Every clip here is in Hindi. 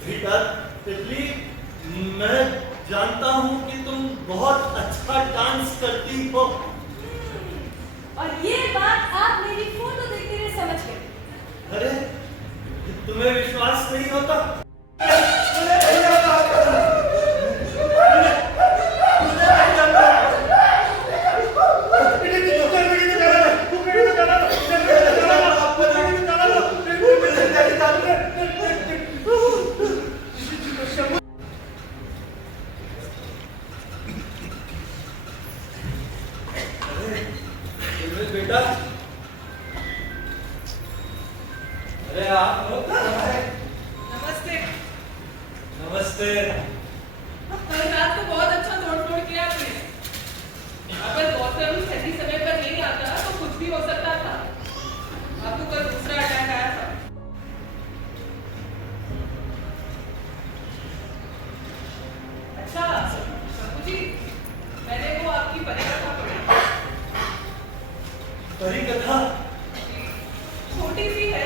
बेटा तितली, मैं जानता हूँ कि तुम बहुत अच्छा डांस करती हो। और ये बात आप मेरी फोटो देखते हुए समझ गए। अरे, तुम्हें विश्वास नहीं होता? बेटा, अरे आप लोग कहाँ हैं? नमस्ते। नमस्ते। कल रात को बहुत अच्छा तोड़ किया आपने। अगर गौतम सही समय पर नहीं आता तो कुछ भी हो सकता था। आपको कल दूसरा अटैक आया था। अच्छा शंभू जी, मैंने वो आपकी परिकथा पढ़ी। परिकथा? छोटी सी है,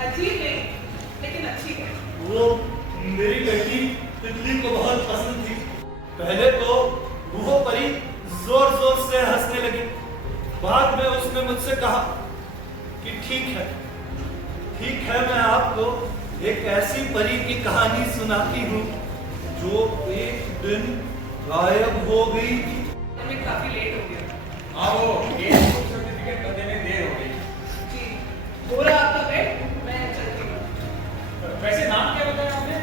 अजीब नहीं, लेकिन अच्छी है। वो मेरी बेटी तितली को बहुत पसंद थी। पहले तो वो परी जोर जोर से हंसने लगी। बाद में उसने मुझसे कहा कि ठीक है, मैं आपको एक ऐसी परी की कहानी सुनाती हूँ जो एक दिन गायब हो गई थी। हमें काफी लेट हो गया। आओ, सर्टिफिकेट बनने में देर हो गई। जी, हो रहा आपका वेट, मैं चलती हूँ। वैसे नाम क्या बताया आपने?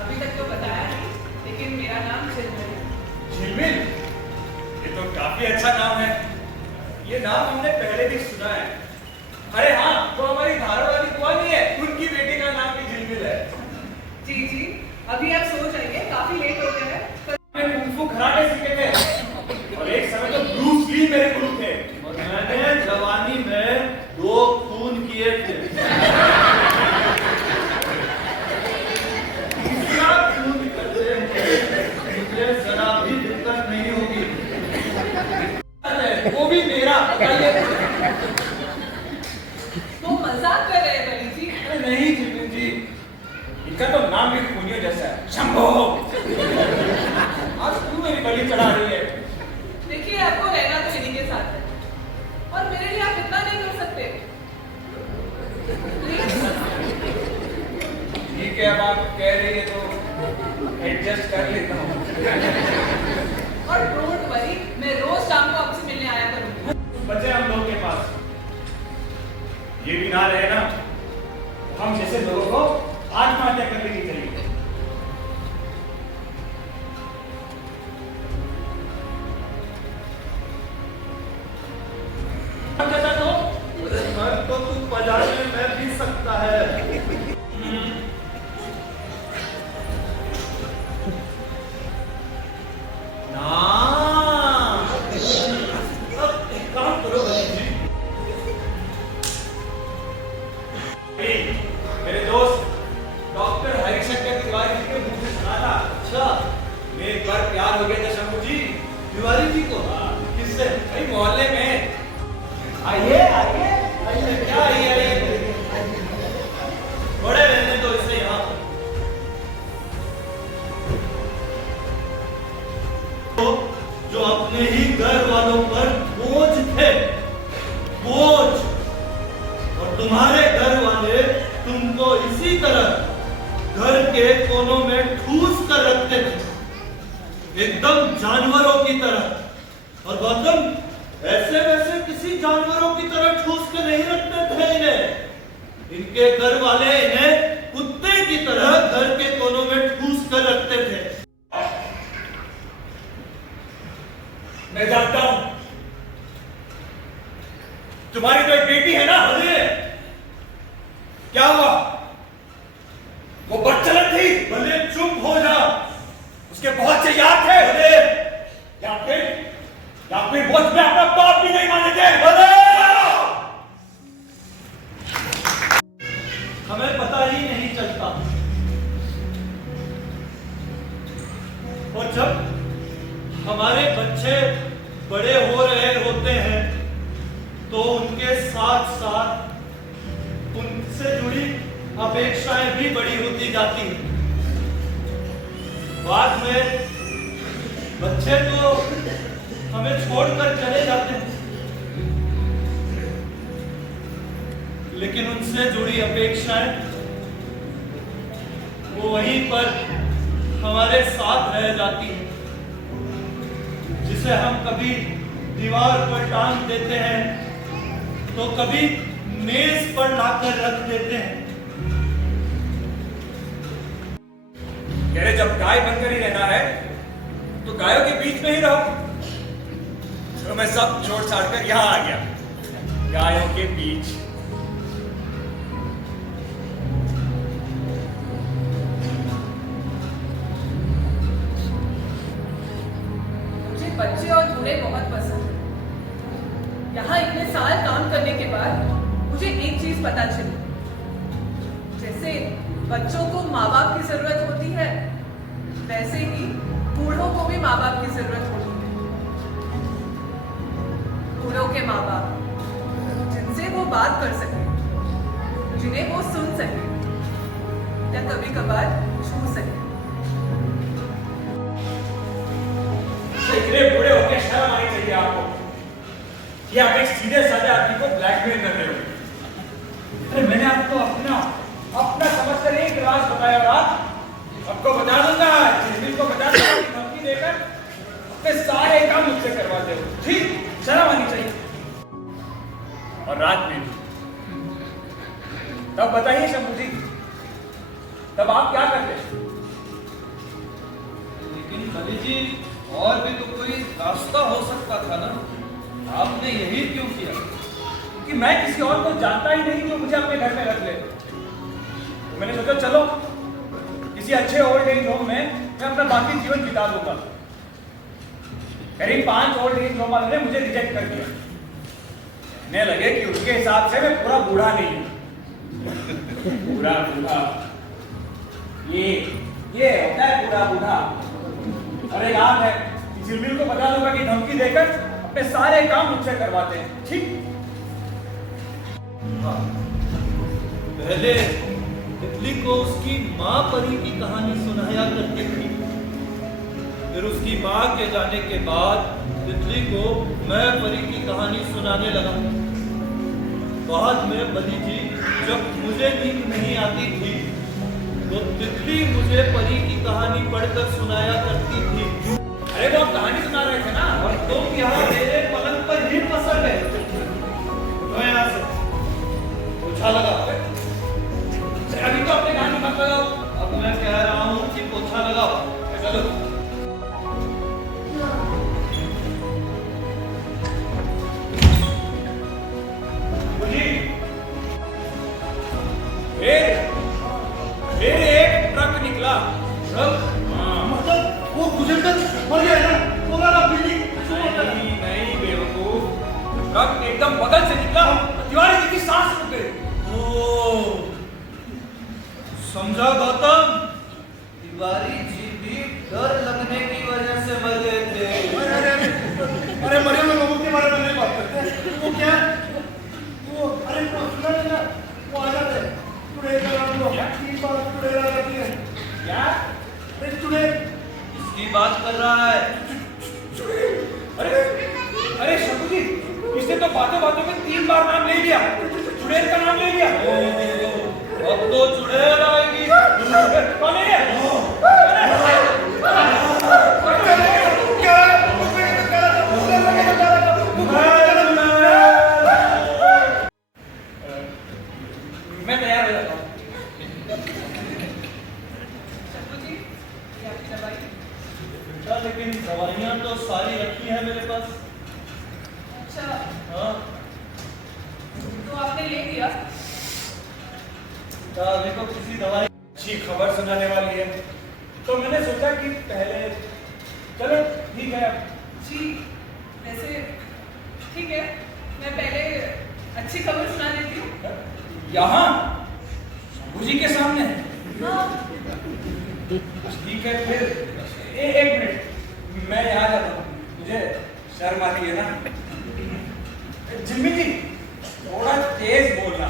अभी तक तो बताया नहीं, लेकिन मेरा नाम झिलमिल है। झिलमिल? ये तो काफी अच्छा नाम है। ये नाम हमने पहले भी सुना है। अरे हाँ, वो हमारी धारण वाली बुआ नहीं है, उनकी बेटी का नाम भी झिलमिल है। जी, अभी आप सो जाइए, काफी लेट हो गया है। मैंने कुंग फू कराटे सीखे थे और एक समय तो ब्रूस ली मेरे गुरु थे। और मैंने जवानी में 2 खून किए थे। तीसरा खून करते हैं, मुझे जरा भी दिक्कत नहीं होगी। वो भी मेरा, बताइए। वो मजाक कर रहे हैं बली जी। अरे नहीं झिलमिल जी, इनका तो नाम भी खूनियों जैसा है, शंभो। आज क्यों मेरी बलि चढ़ा रही है? देखिए, आपको रहना तो इन्हीं के साथ है, और मेरे लिए आप इतना नहीं कर सकते। ठीक है, अब आप कह रही है तो एडजस्ट कर लेता हूँ। और डोंट वरी, मैं रोज शाम को आपसे मिलने आया करूंगी। बचे हम लोग के पास ये भी ना रहे ना, हम जैसे लोगों को आत्महत्या कर लेनी चाहिए। मर तो तू पजाने में भी सकता है। ना, अब एक काम करो बली जी। मेरे दोस्त डॉक्टर हरिशंकर तिवारी जी के मुंह से सुना था। अच्छा, मेरे एक बार प्यार हो गया था शंभू जी। तिवारी जी को? किससे? भाई मोहल्ले में। आइए, क्या आइए? बड़े रहने तो इसे यहाँ पर। जो अपने ही घर वालों पर बोझ थे, बोझ, और तुम्हारे घर वाले तुमको इसी तरह घर के कोनों में ठूस कर रखते थे, एकदम जानवरों की तरह। और गौतम, ऐसे वैसे किसी जानवरों की तरह ठूस के नहीं रखते थे इन्हें। इनके घर वाले इन्हें कुत्ते की तरह घर के कोनों में ठूस कर रखते थे। मैं जानता हूं, तुम्हारी तो एक बेटी है ना? अरे क्या हुआ? वो बदचलन थी। भले चुप हो जा। उसके बहुत से यार थे। अरे या फिर वो उसमें अपना बाप भी नहीं मानेंगे। अरे हमें पता ही नहीं चलता। और जब हमारे बच्चे बड़े हो रहे होते हैं तो उनके साथ साथ उनसे जुड़ी अपेक्षाएं भी बड़ी होती जाती हैं। बाद में बच्चे तो हमें छोड़कर चले जाते हैं, लेकिन उनसे जुड़ी अपेक्षाएं वो वहीं पर हमारे साथ रह जाती हैं, जिसे हम कभी दीवार पर टांग देते हैं तो कभी मेज पर लाकर रख देते हैं। कह रहे जब गाय बनकर ही रहना है तो गायों के बीच में ही रहो। तो मैं सब छोड़ छाड़ कर यहां आ गया, गायों के बीच। मुझे बच्चे और बूढ़े बहुत पसंद है। यहाँ इतने साल काम करने के बाद मुझे एक चीज पता चली, जैसे बच्चों को माँ बाप की जरूरत होती है, वैसे ही बूढ़ों को भी माँ बाप की जरूरत होती है। बूढ़ों के माँ बाप जिनसे वो बात कर सके, जिन्हें वो सुन सके या कभी कभार छू सके। इतने बूढ़े होके शर्म आनी चाहिए आपको कि आप एक सीधे साधे आदमी को ब्लैकमेल कर रहे हो। अरे मैंने आपको अपना समझकर एक राज बताया, और आपको बता दूंगा, जिसमिल को बता दूंगा कि धमकी देकर अपने सारे काम मुझसे करवाते हो। ठीक, शर्म आनी चाहिए। और रात में तब बताइए शंभू जी, तब आप क्या करते? लेकिन बलि जी, और भी तो कोई रास्ता हो सकता था ना, आपने यही क्यों किया? क्योंकि मैं किसी और को जानता ही नहीं जो मुझे अपने घर में रख ले। तो मैंने सोचा चलो किसी अच्छे ओल्ड एज होम में मैं अपना बाकी जीवन बिता दूंगा। करीब 5 ओल्ड एज होम वालों ने मुझे रिजेक्ट कर दिया। कहने लगे कि उसके हिसाब से मैं पूरा बूढ़ा नहीं हूं। पूरा बूढ़ा, ये होता है पूरा बूढ़ा। अरे याद है कि झिलमिल को बता दूंगा कि धमकी देकर अपने सारे काम मुझसे करवाते हैं। ठीक, हाँ। पहले तितली को उसकी माँ परी की कहानी सुनाया करती थी, फिर उसकी माँ के जाने के बाद तितली को मैं परी की कहानी सुनाने लगा। बाद में बलि जी, जब मुझे नींद नहीं आती थी तो तितली मुझे परी की कहानी पढ़कर सुनाया करती थी। अरे वो आप कहानी सुना रहे थे ना, और तुम यहाँ मेरे पलंग पर ही पसर गए। तो यहाँ से पोछा लगा। अभी तो अपने कहानी मत लगाओ। अब मैं कह रहा हूँ कि पोछा लगाओ। चलो। फिर एक ट्रक निकला। ट्रक? मतलब वो गुजरकर मर गया ना? वो वाला बिल्डिंग? नहीं बेवकूफ, ट्रक एकदम बगल से निकला, तिवारी जी की सांस रुक गई। ओ, समझा गौतम, तिवारी जी भी डर लगने की वजह से मर गए थे। अरे मरे हुए लोगों के बारे में नहीं बात करते। वो क्या? वो अरे सुना नहीं ना? वो आ जाते हैं। चुड़ैल का नाम लो। की बात चुड़ैल आ जाती है। क्या? अरे चुड़ैल। इसकी बात कर रहा है। अरे शंभू जी, इसने तो बातों बातों में 3 बार नाम ले लिया, चुड़ैल का नाम ले लिया। अब तो चुड़ैल आएगी। कौन है ये? मैं तैयार हो जाता हूँ। शंभू जी, ये आपकी दवाई। बेटा, लेकिन दवाइयाँ तो सारी रखी है मेरे पास। अच्छा, हाँ, तो आपने ले लिया? बेटा, अभी तो किसी दवाई अच्छी खबर सुनाने वाली है, तो मैंने सोचा कि पहले चलो ठीक है। जी, वैसे ठीक है, मैं पहले अच्छी खबर सुना देती हूँ। यहाँ शंभू जी के सामने? हाँ, ठीक है फिर एक मिनट, मैं यहाँ जाता हूँ, मुझे शर्म आती है ना? जिम्मी जी थोड़ा तेज बोलना।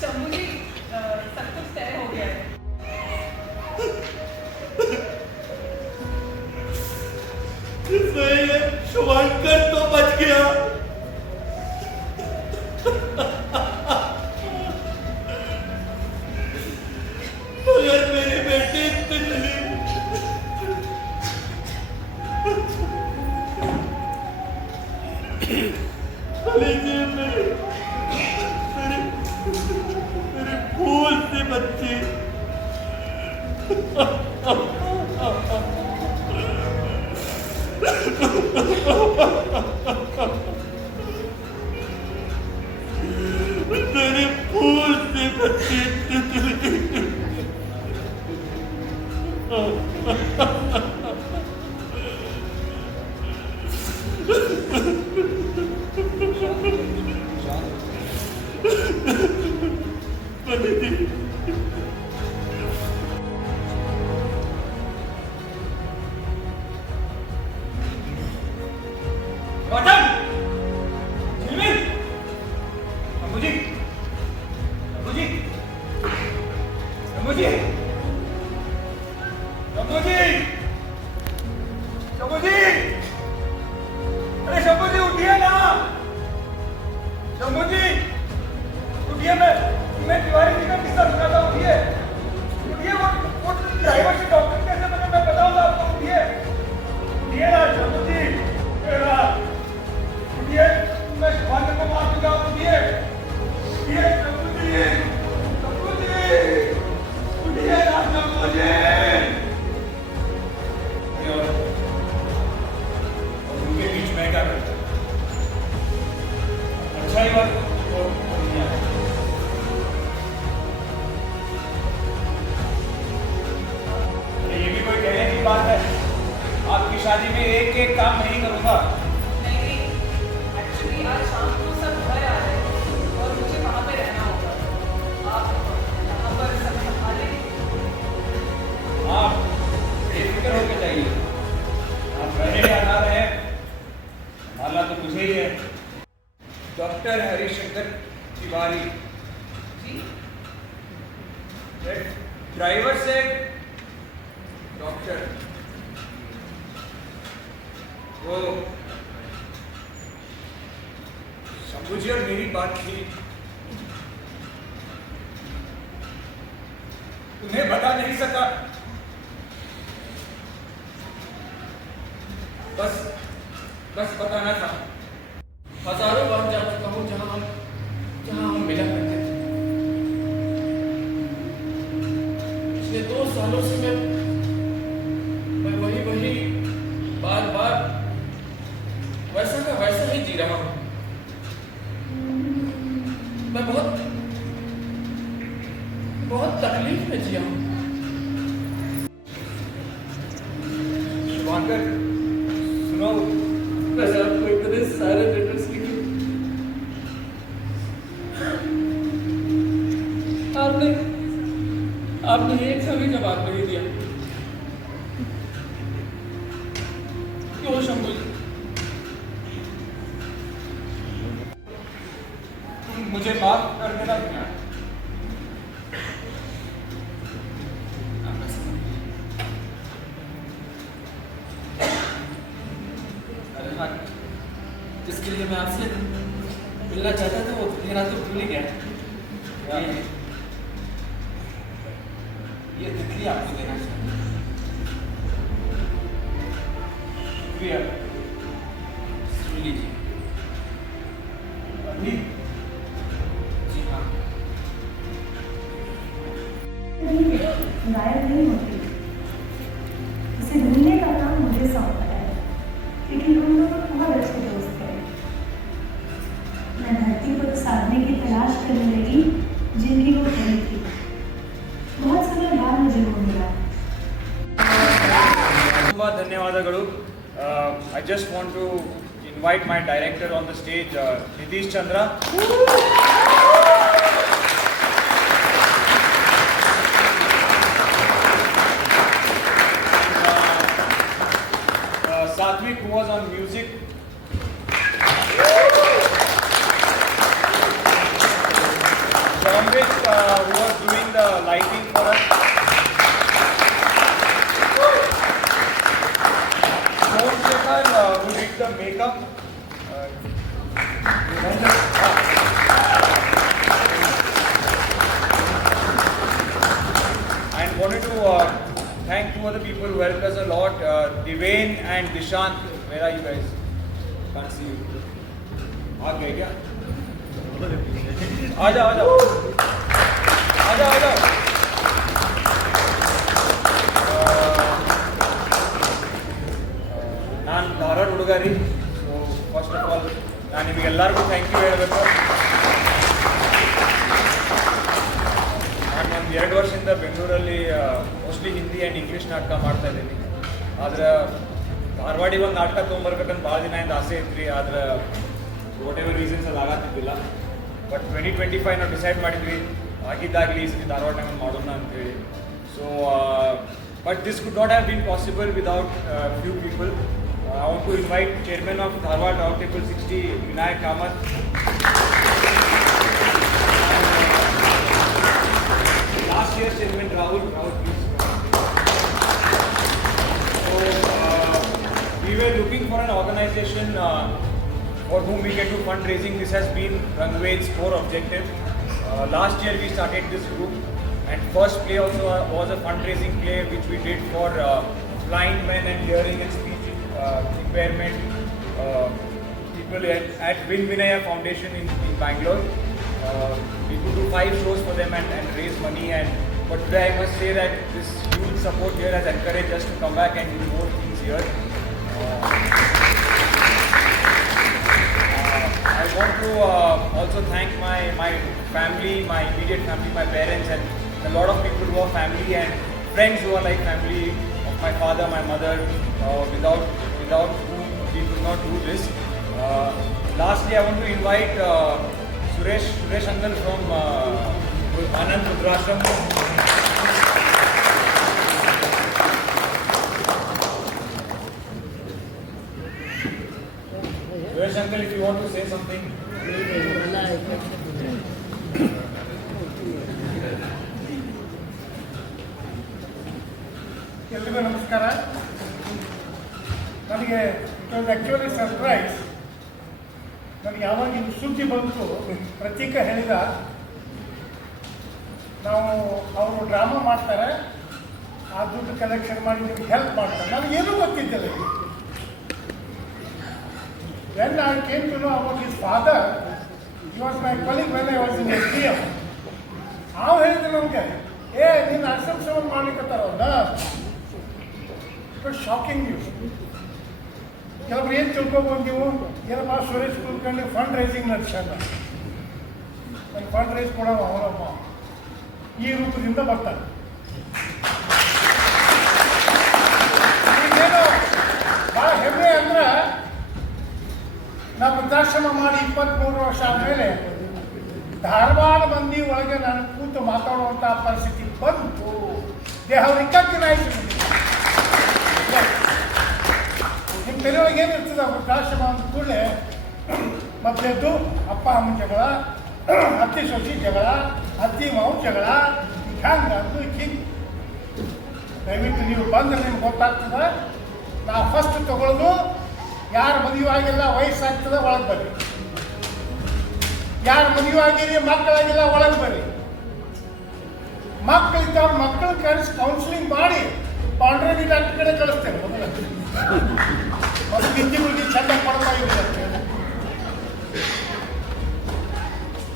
शंभू जी सब कुछ तय हो गया है। इसमें ये शुभंकर तो बच गया। मगर मेरी बेटी तितली लीजिए मेरे फूल से बच्ची। मेरे फूल से बच्ची तितली। गौतम, जिम्मी, शंभू जी, शंभू जी, शंभू जी, शंभू जी, शंभू जी, अरे शंभू जी उठिए ना, शंभू जी, उठिए। मैं तिवारी जी का किस्सा सुनाता हूँ, उठिए, उठिए। वो ड्राइवर से डॉक्टर कैसे बने मैं बताऊंगा आपको, उठिए, उठिए ना शंभू जी, उठिए। मैं शुभांकर को मार दूंगा, उठिए, उठिए शंभू जी, शंभू जी, उठिए ना शंभू जी। और उनके बीच में क्या करता? अच्छा ही बात वो नहीं है। ये भी कोई कहने की बात है? आपकी शादी में एक एक काम नहीं करूंगा। नहीं, एक्चुअली आज शाम को सब घर आ रहे हैं और मुझे वहाँ पे रहना होगा। आप यहाँ पर सब संभालेंगे? आप बेफिक्र होकर जाइए। आप रहे या ना रहे, संभालना तो मुझे ही है। डॉक्टर हरिशंकर तिवारी जी, ड्राइवर से डॉक्टर, वो शंभू जी और मेरी बात थी, तुम्हें बता नहीं सका। बस बताना था। हजारों बार जा चुका हूँ जहाँ हम मिला करते थे। पिछले 2 सालों से मैं वही बार वैसा का वैसा ही जी रहा हूँ। मैं बहुत तकलीफ में जिया हूँ। शुभांकर, सुनो, मैंने आपको इतने सारे लेटर्स लिखे, आपने एक का भी जवाब नहीं दिया। क्यों शंभू जी? मुझे माफ कर देना। अरे हाँ, जिसके लिए मैं आपसे मिलना चाहता था वो मेरा तो भूल ही गया। ये तितली आपको देना चाहिए। शुक्रिया। सुन लीजिए। अभी जी हाँ, गायब नहीं होती। उसे ढूंढने का काम मुझे सौंपा है, क्योंकि हम लोग बहुत अच्छे दोस्त हैं। मैं धरती पर उस आदमी की तलाश करने लगी जिनकी वो कही थी। बहुत समय बाद मुझे वो मिला। ತುಂಬಾ ಧನ್ಯವಾದಗಳು. I just want to invite my director on the stage, Nitish Chandra. Satvik, who was on music. Jambik, who was doing the lighting for us. Mohan Shekhar, who did the makeup. And wanted to thank two other people who helped us a lot, Divain and Dishant. Where are you guys? Can't see you. आ गए क्या? आ जाओ आ जाओ आ जाओ आ जाओ. ನಾನು ಧಾರವಾಡ ಹುಡುಗ ರೀ. ಸೊ ಫಸ್ಟ್ ಆಫ್ ಆಲ್ ನಾನು ನಿಮಗೆ ಎಲ್ಲರಿಗೂ ಥ್ಯಾಂಕ್ ಯು ಹೇಳಬೇಕು. ನಾನು ಒಂದು 2 ವರ್ಷದಿಂದ ಬೆಂಗಳೂರಲ್ಲಿ ಮೋಸ್ಟ್ಲಿ ಹಿಂದಿ ಆ್ಯಂಡ್ ಇಂಗ್ಲೀಷ್ ನಾಟಕ ಮಾಡ್ತಾ ಇದ್ದೀನಿ. ಆದ್ರೆ ಧಾರವಾಡಿಗೆ ಒಂದು ನಾಟಕ ತೊಗೊಂಬರ್ಬೇಕಂತ ಭಾಳ ದಿನದಿಂದ ಆಸೆ ಇತ್ತು. ಆದ್ರೆ ವಾಟ್ ಎವರ್ ರೀಸನ್ಸ್ ಅಲ್ಲಿ ಆಗತ್ತಿದ್ದಿಲ್ಲ. ಬಟ್ 2025 ನಾವು ಡಿಸೈಡ್ ಮಾಡಿದ್ವಿ ಆಗಿದ್ದಾಗಲಿ ಈ ಸತಿ ಧಾರವಾಡನಾಗ ಮಾಡೋಣ ಅಂತೇಳಿ. So but this could not have been possible without few people. I want to invite Chairman of Dharwad Round Table 60, Vinayak Kamath. Last year's Chairman Rahul, please. So we were looking for an organization for whom we can do fundraising. This has been Rangved's core objective. Last year we started this group, and first play also was a fundraising play which we did for blind men and hearing and speech impairment people at Vin Vinaya Foundation in Bangalore. We could do 5 shows for them and raise money. But today I must say that this huge support here has encouraged us to come back and do more things here. I want to also thank my family, my immediate family, my parents, and a lot of people who are family and friends who are like family of my father, my mother, without whom we could not do this. Lastly, I want to invite Suresh Uncle from Anand Rudrashram. Suresh Uncle, if you want to say something. ಎಲ್ರಿಗೂ ನಮಸ್ಕಾರ. ನನಗೆ ಇಟ್ ವಾಸ್ ಆ್ಯಕ್ಚುಲಿ ಸರ್ಪ್ರೈಸ್. ನನಗೆ ಯಾವಾಗ ಇದು ಸುದ್ದಿ ಬಂತು, ಪ್ರತೀಕ ಹೇಳಿದ ನಾವು ಅವರು ಡ್ರಾಮಾ ಮಾಡ್ತಾರೆ, ಆ ದುಡ್ಡು ಕಲೆಕ್ಷನ್ ಮಾಡಿ ನಿಮ್ಗೆ ಹೆಲ್ಪ್ ಮಾಡ್ತಾರೆ. ನನಗೇನೂ ಗೊತ್ತಿದ್ದಿಲ್ಲ. When I came to know about his father, he was my colleague when I was in SDM. ಅವ್ರು ಹೇಳಿದ್ರು ನಮಗೆ, ನೀನು ಅಸಂಸವನ್ನು ಮಾಡ್ಲಿಕ್ಕತ್ತಾರಲ್ಲ. It shocking news. ಕೆಲವ್ರು ಏನು ತಿಳ್ಕೊಬೋದು ನೀವು, ಏನಪ್ಪ ಸುರೇಶ್ ಕುಲ್ಕರ್ಣಿ ಫಂಡ್ ರೈಸಿಂಗ್ ನಡೆಸ್ಯಾರ, ನನ್ನ ಫಂಡ್ ರೈಸ್ ಕೊಡೋ ಅವರಪ್ಪ ಈ ರೂಪದಿಂದ ಬರ್ತಾರೆ. ಈಗೇನು ಭಾಳ ಹೆಮ್ಮೆ ಅಂದ್ರೆ, ನಾವು ವೃದ್ಧಾಶ್ರಮ ಮಾಡಿ 23 ವರ್ಷ ಆದಮೇಲೆ ಧಾರವಾಡ ಮಂದಿ ಒಳಗೆ ನಾನು ಕೂತು ಮಾತಾಡುವಂಥ ಪರಿಸ್ಥಿತಿ ಬಂತು. They have recognised me. ನಿಮ್ಮ ತಲೆಯೊಳಗೆ ಏನಿರ್ತದೆ, ವೃದ್ಧಾಶ್ರಮ ಅಂದ ಕೂಡಲೇ ಮೊದಲೇದ್ದು ಅಪ್ಪ ಅಮ್ಮನ ಜಗಳ, ಅತ್ತಿ ಸೊಸಿ ಜಗಳ, ಅತ್ತಿ ಮಾವು ಜಗಳ, ಹ್ಯಾಂಗೆ ಅದು ಹಿಂಗೆ. ದಯವಿಟ್ಟು ನೀವು ಬಂದ್ರೆ ನಿಮ್ಗೆ ಗೊತ್ತಾಗ್ತದೆ. ನಾವು ಫಸ್ಟ್ ತಗೊಳ್ಳೋದು, ಯಾರು ಮದುವೆ ಆಗಿಲ್ಲ ವಯಸ್ಸಾಗ್ತದೆ ಒಳಗೆ ಬರ್ರಿ, ಯಾರು ಮದುವೆ ಆಗಿರಿ ಮಕ್ಕಳಾಗಿಲ್ಲ ಒಳಗೆ ಬರ್ರಿ. ಮಕ್ಕಳಿದ್ದವ್ರು ಮಕ್ಕಳು ಕರೆಸಿ ಕೌನ್ಸಿಲಿಂಗ್ ಮಾಡಿ ಪಾಂಡ್ರೇನಿ ಡಾಕ್ಟರ್ ಕಡೆ ಕಳಿಸ್ತೇವೆ. ಮೊದಲು ಗಿಂಜಿಗಳಿಗೆ ಚಂದ ಕೊಡ್ತಾ ಇರುತ್ತೆ.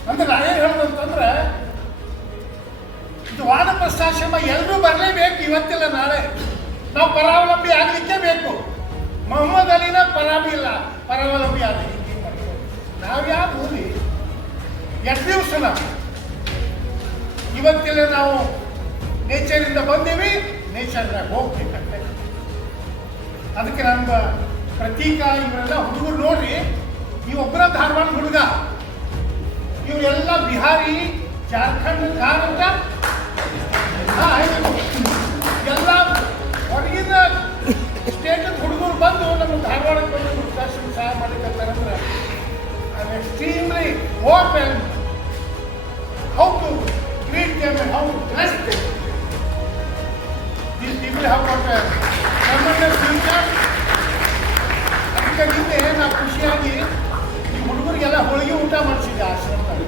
ಅಂದ್ರೆ ನಾವೇನು ಹೇಳೋದು ಅಂತಂದ್ರೆ, ಇದು ವಾನಪ್ರಸ್ಥಾಶ್ರಮ ಎಲ್ಲರೂ ಬರಲೇಬೇಕು. ಇವತ್ತಿಲ್ಲ ನಾಳೆ ನಾವು ಪರಾವಲಂಬಿ ಆಗಲಿಕ್ಕೆ ಬೇಕು. ಮೊಹಮ್ಮದ್ ಅಲಿನ ಪರಾವಲಂಬಿ ಆದ. ನಾವು ಯಾವ ಊರಿ ಎಷ್ಟು ದಿವಸ ಇವತ್ತಿಲ್ಲ ನಾವು ನೇಚರಿಂದ ಬಂದೀವಿ, ನೇಚರ್ನಾಗ ಹೋಗ್ಬೇಕಂತೆ. ಅದಕ್ಕೆ ನಮ್ಗೆ ಪ್ರತೀಕ ಇವರೆಲ್ಲ ಹುಡುಗರು ನೋಡ್ರಿ, ಇವೊಬ್ಬರ ಧಾರವಾಡ ಹುಡುಗ, ಇವರೆಲ್ಲ ಬಿಹಾರಿ, ಜಾರ್ಖಂಡ್, ಕಾರಂತ ಎಲ್ಲ ಹೊರಗಿನ ಸ್ಟೇಟ್ ಹುಡುಗರು ಬಂದು ನಮ್ಮ ಮಾಡ್ಲಿಕ್ಕಂತಾರಂದ್ರೆ I am extremely open how to treat them and how to dress them. These people have got a tremendous future. ಅದಕ್ಕೆ ನಿನ್ನೆ ನಾವು ಖುಷಿಯಾಗಿ ಈ ಹುಡುಗರಿಗೆಲ್ಲ ಹೋಳಿಗೆ ಊಟ ಮಾಡಿಸಿದ್ದೆ ಆಶ್ರಮದಲ್ಲಿ.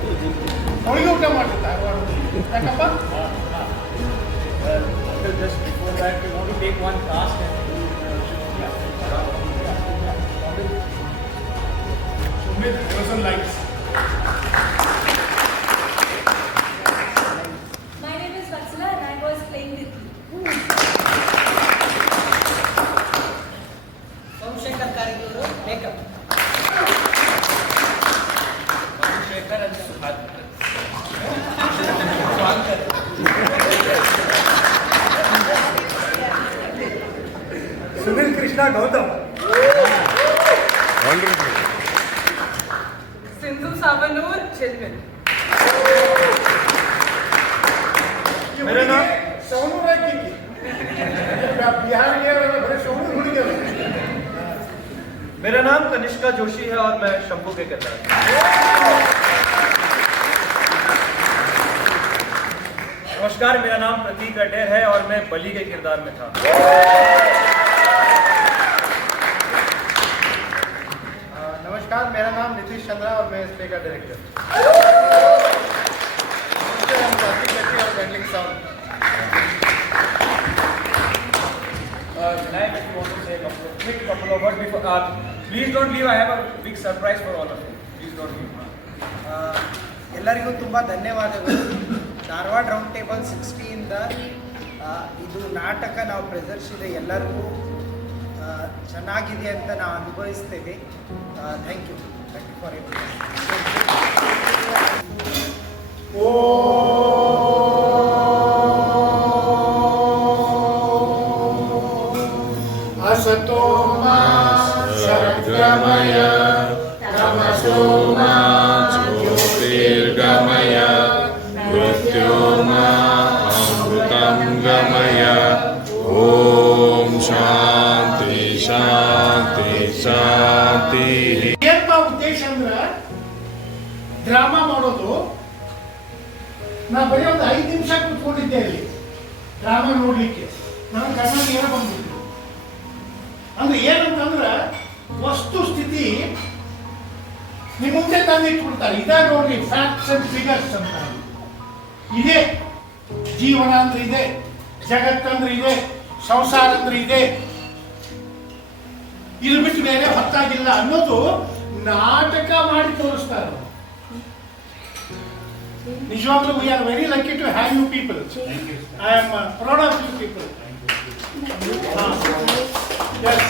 ಹೋಳಿಗೆ ಊಟ ಮಾಡಿಸಿದ್ದೆ ಧಾರವಾಡದಲ್ಲಿ. ಯಾಕಪ್ಪ? Just before that, we want to take one task and Sumit wasn't likes. My name is Vatsala and I was playing with you. Somashekhar ಕಾರಿದೂರು ಮೇಕಪ್. ಶೇಖರ್ ಅಂತ Sunil Krishna Gautam. Sindhu Savanur children. मेरा नाम सोनू राय की बिहार गया बड़े सोनू भूल गए. मेरा नाम कनिष्का जोशी है और मैं शंभू के किरदार हूं। नमस्कार, मेरा नाम प्रतीक अटेर है और मैं बलि के किरदार में था। नमस्कार, मेरा नाम नीतीश चंद्रा और मैं इस प्ले का director. Vinayak, if you want to say a couple of words before, please don't leave. I have a big surprise for all of you. Please don't leave. ಎಲ್ಲರಿಗೂ ತುಂಬ ಧನ್ಯವಾದಗಳು. ಧಾರವಾಡ ರೌಂಡ್ ಟೇಬಲ್ 60ಇಂದ ಇದು ನಾಟಕ ನಾವು ಪ್ರದರ್ಶಿಸಿದ ಎಲ್ಲರಿಗೂ ಚೆನ್ನಾಗಿದೆ ಅಂತ ನಾವು ಅನುಭವಿಸ್ತೇವೆ. Thank you for it. असतो मा सद्गमय तमसो मा ज्योतिर्गमय मृत्योर्मा अमृतं गमय ओम शांति शांति शांति ಏನಪ್ಪ ಉದ್ದೇಶ ಅಂದ್ರೆ ಡ್ರಾಮಾ ಮಾಡೋದು. ನಾ ಬರೀ ಒಂದು 5 ನಿಮಿಷ ಕೂತ್ಕೊಂಡಿದ್ದೆ ಅಲ್ಲಿ ಡ್ರಾಮಾ ನೋಡ್ಲಿಕ್ಕೆ. ನನ್ನ ಕಣ್ಣಲ್ಲಿ ಏನೋ ಬಂದ್ಬಿಟ್ಟು ಅಂದ್ರೆ ಏನಂತಂದ್ರೆ ವಸ್ತು ಸ್ಥಿತಿ ನಿಮ್ಮ ಮುಂದೆ ತಂದಿಟ್ಬಿಡ್ತಾರೆ. ಇದೇ ನೋಡ್ರಿ ಫ್ಯಾಕ್ಟ್ಸ್ ಅಂಡ್ ಫಿಗರ್ಸ್ ಅಂತ. ಇದೆ ಜೀವನ ಅಂದ್ರೆ ಇದೆ, ಜಗತ್ತಂದ್ರೆ ಇದೆ, ಸಂಸಾರ ಅಂದ್ರೆ ಇದೆ, ಇದು ಬಿಟ್ಟು ಬೇರೆ ಹೊತ್ತಾಗಿಲ್ಲ ಅನ್ನೋದು ನಾಟಕ ಮಾಡಿ ತೋರಿಸ್ತಾರೆ. ನಿಜವಾಗ್ಲೂ we are very lucky to have you people. I am proud of you people. Yes.